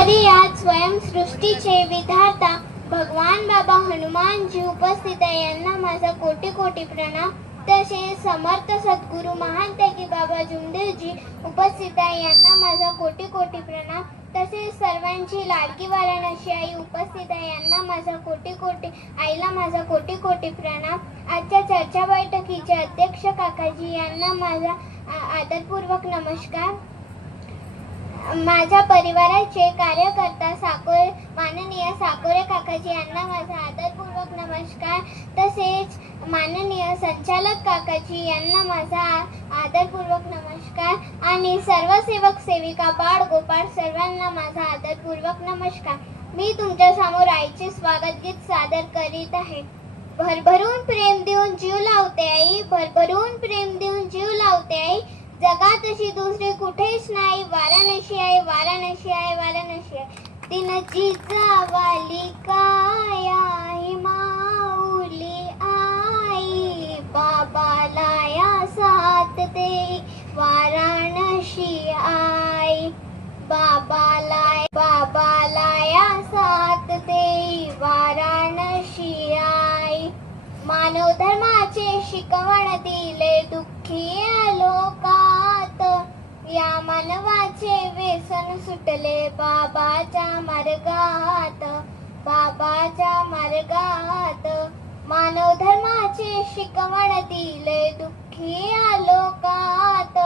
तरी यात स्वयं सृष्टीचे विधाता भगवान बाबा हनुमानजी उपस्थित आहे, यांना माझा कोटी कोटी प्रणाम. तसेच समर्थ सद्गुरू महान त्यागी बाबा जुमदेवजी उपस्थित आहे, यांना माझा कोटी कोटी प्रणाम. तसेच सर्वांची लाडकी वाराणसी आई उपस्थित आहे, यांना माझा कोटी कोटी आईला माझा कोटी कोटी प्रणाम. आजच्या चर्चा बैठकीचे अध्यक्ष काकाजी यांना माझा आदरपूर्वक नमस्कार. माझ्या परिवाराचे कार्यकर्ता माननीय साकोरे काकाजी यांना माझा आदरपूर्वक नमस्कार. तसेच माननीय संचालक काकाजी यांना माझा आदरपूर्वक नमस्कार आणि सर्व सेवक सेविका बाळ गोपाळ सर्वांना माझा आदरपूर्वक नमस्कार. मी तुमच्या समोर आईचे स्वागत गीत सादर करीत आहे. भरभरून प्रेम देऊन जीव लावते आई, भरभरून प्रेम देऊन जीव लावते आई, जगात अशी दुसरी कुठेच नाही, वाराणसी आहे वाराणसी आहे वाराणसी आहे. दिन जिजावाली काया ही माऊली आई, बाबाला या साथ दे वाराणसी आई, बाबाला या साथ दे वाराणसी आई. मानव धर्माचे शिकवण दिले दुःखी लोकात, या मानवाचे व्यसन सुटले बाबाच्या मार्गात, बाबाच्या मार्गात. मानव धर्माचे शिकवण दिले दुःखी लोकात,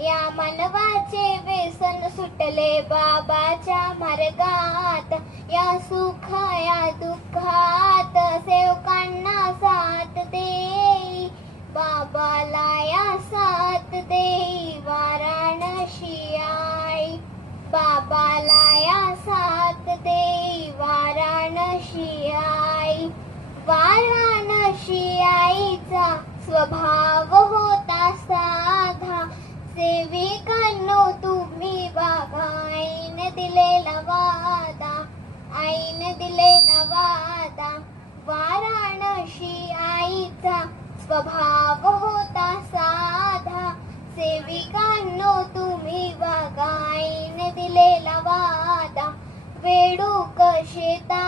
या मानवाचे व्यसन सुटले बाबाच्या मार्गात. या सुख या दुःखात सेवकांना साथ दे, बाबाला या साथ दे वाराणसी आई, बाबाला या साथ दे वाराणसी आई. वाराणसी आईचा स्वभाव होता साधा, सेविकांनो तुम्ही बघा आईने दिलेला वादा, आईने दिलेला वादा. वाराणसी आईचा स्वभाव होता साधा, सेविकांनो तुम्ही बघा आईने दिलेला वादा. वेडूक शेता